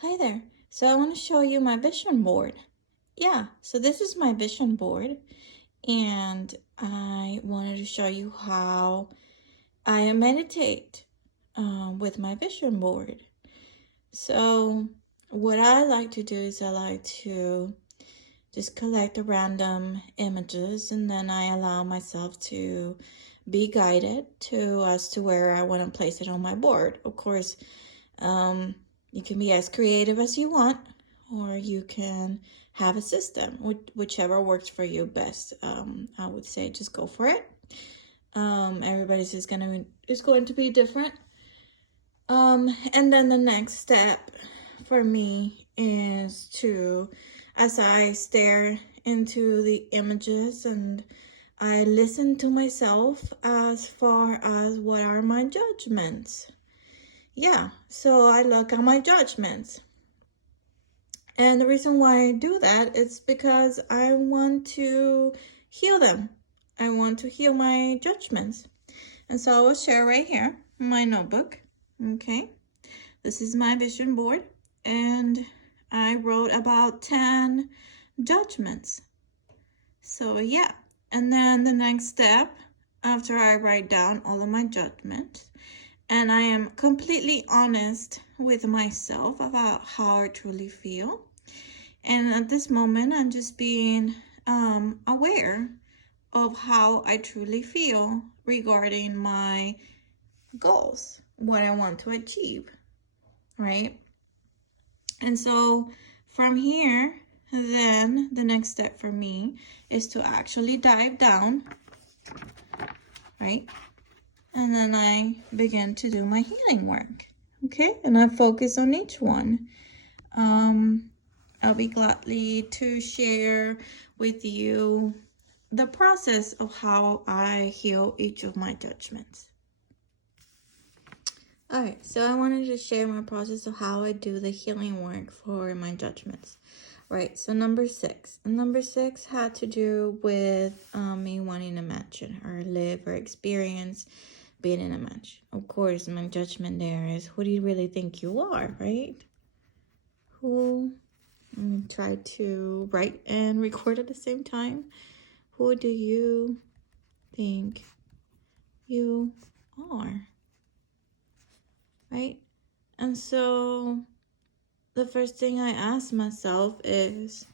Hi there. So I want to show you my vision board. Yeah, so this is my vision board, and I wanted to show you how I meditate with my vision board. So what I like to do is I like to just collect the random images, and then I allow myself to be guided as to where I want to place it on my board. Of course, you can be as creative as you want, or you can have a system, whichever works for you best. I would say just go for it. Everybody's is going to be different. And then the next step for me is to, as I stare into the images and I listen to myself as far as what are my judgments. Yeah, so I look at my judgments. And the reason why I do that is because I want to heal them. I want to heal my judgments. And so I will share right here my notebook. Okay, this is my vision board. And I wrote about 10 judgments. So yeah, and then the next step, after I write down all of my judgments, and I am completely honest with myself about how I truly feel. And at this moment, I'm just being aware of how I truly feel regarding my goals, what I want to achieve, right? And so from here, then the next step for me is to actually dive down, right? And then I begin to do my healing work, okay? And I focus on each one. I'll be gladly to share with you the process of how I heal each of my judgments. All right, so I wanted to share my process of how I do the healing work for my judgments. Right, so number six. Number six had to do with me wanting to match or live or experience being in a match. Of course, my judgment there is, who do you really think you are, right? Who, try to write and record at the same time. Who do you think you are? Right? And so the first thing I ask myself is,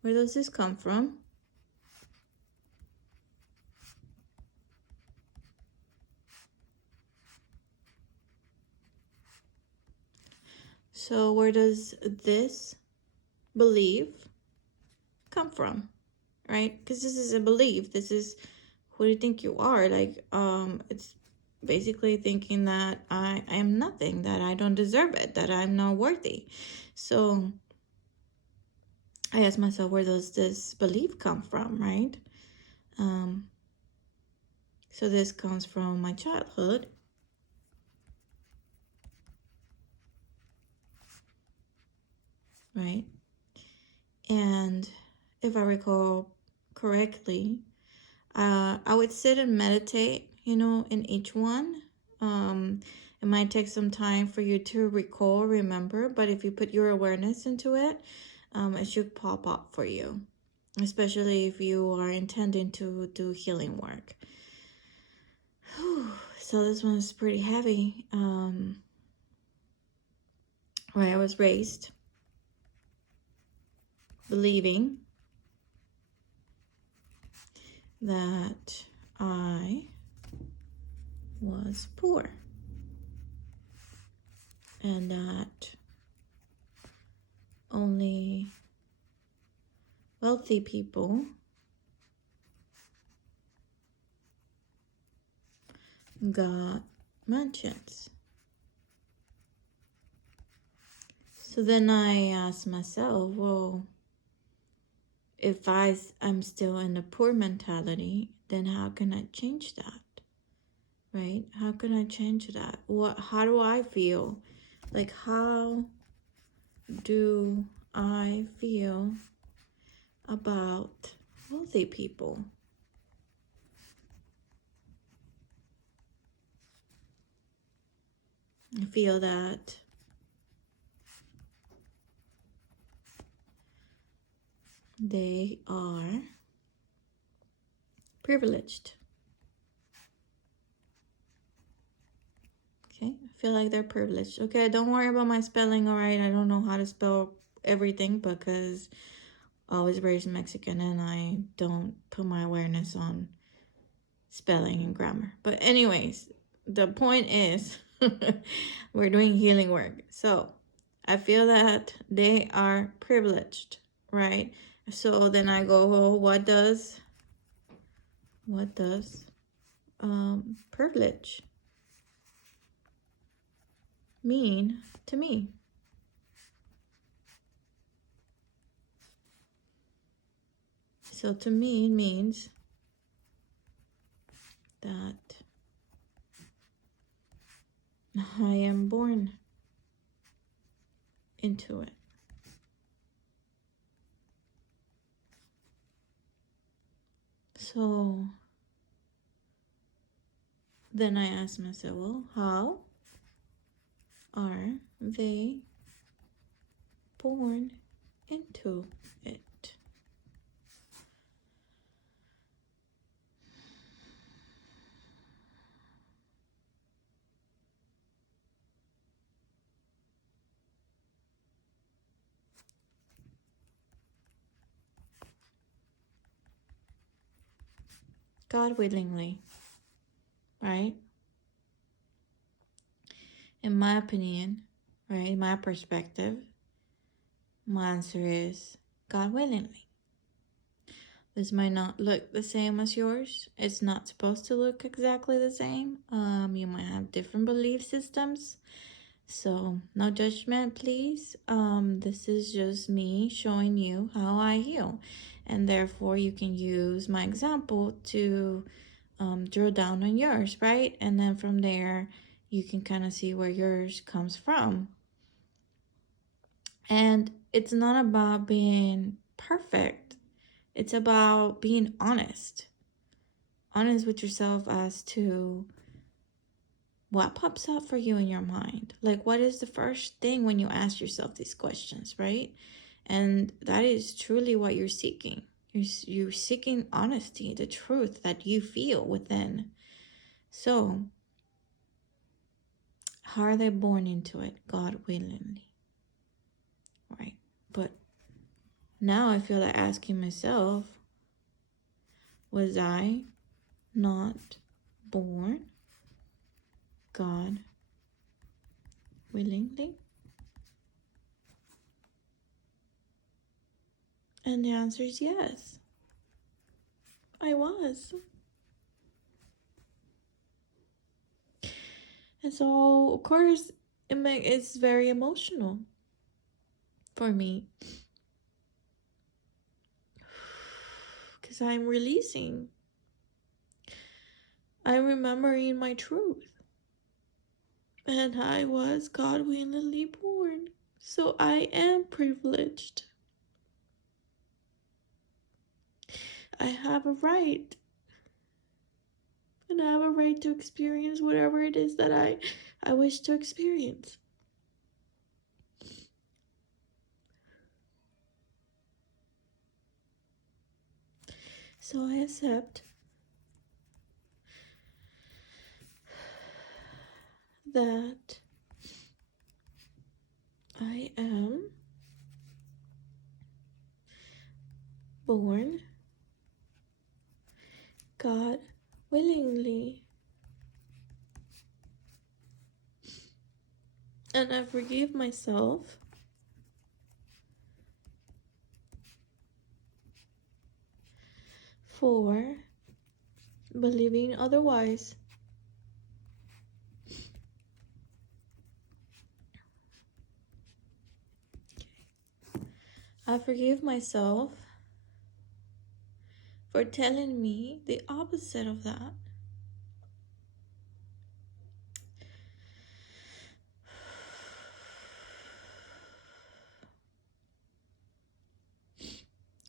where does this come from? So where does this belief come from? Right? Because this is a belief. This is, who do you think you are? Like, it's basically thinking that I am nothing, that I don't deserve it, that I'm not worthy. So I ask myself, where does this belief come from, right? So this comes from my childhood. Right? And if I recall correctly, I would sit and meditate, in each one. It might take some time for you to recall, remember, but if you put your awareness into it, it should pop up for you, especially if you are intending to do healing work. Whew. So this one is pretty heavy. Where I was raised believing that I was poor and that only wealthy people got mansions. So then I asked myself, well, if I'm still in the poor mentality, then how can I change that? Right? How can I change that? How do I feel? Like, how do I feel about wealthy people? I feel that they are privileged. Okay, I feel like they're privileged. Okay, don't worry about my spelling, all right? I don't know how to spell everything because I was raised Mexican and I don't put my awareness on spelling and grammar. But anyways, the point is we're doing healing work. So I feel that they are privileged, right? So then I go, oh, what does privilege mean to me? So to me, it means that I am born into it. So then I ask myself, well, how are they born into it? God willingly, right? In my opinion, right, my perspective, my answer is God willingly. This might not look the same as yours. It's not supposed to look exactly the same. You might have different belief systems. So no judgment, please. This is just me showing you how I heal. And therefore you can use my example to drill down on yours, right? And then from there, you can kind of see where yours comes from. And it's not about being perfect. It's about being honest. Honest with yourself as to what pops up for you in your mind. Like, what is the first thing when you ask yourself these questions, right? And that is truly what you're seeking. You're seeking honesty, the truth that you feel within. So, how are they born into it? God willingly, right? But now I feel like asking myself, was I not born God willingly? And the answer is yes, I was. And so, of course, it's very emotional for me because I'm releasing. I'm remembering my truth. And I was God willingly born. So I am privileged. I have a right. And I have a right to experience whatever it is that I wish to experience. So I accept that I am born God willingly. And I forgive myself for believing otherwise. I forgive myself for telling me the opposite of that.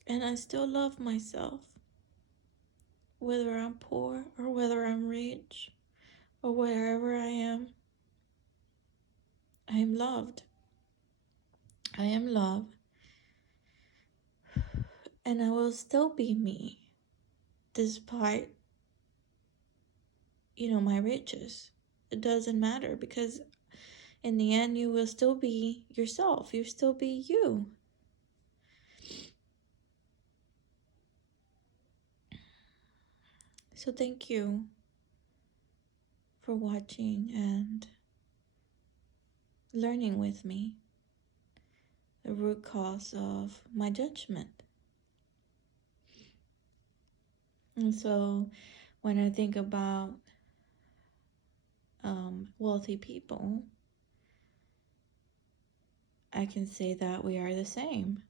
And I still love myself, whether I'm poor or whether I'm rich or wherever I am. I am loved. I am love. And I will still be me despite, my riches. It doesn't matter because in the end, you will still be yourself. You still be you. So thank you for watching and learning with me the root cause of my judgment. And so when I think about wealthy people, I can say that we are the same.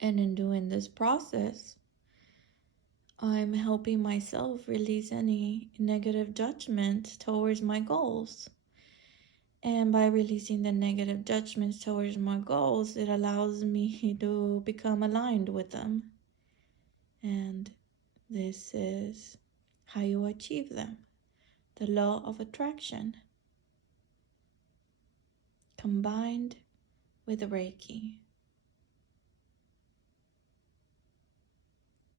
And in doing this process, I'm helping myself release any negative judgment towards my goals. And by releasing the negative judgments towards my goals, it allows me to become aligned with them. And this is how you achieve them. The law of attraction combined with Reiki.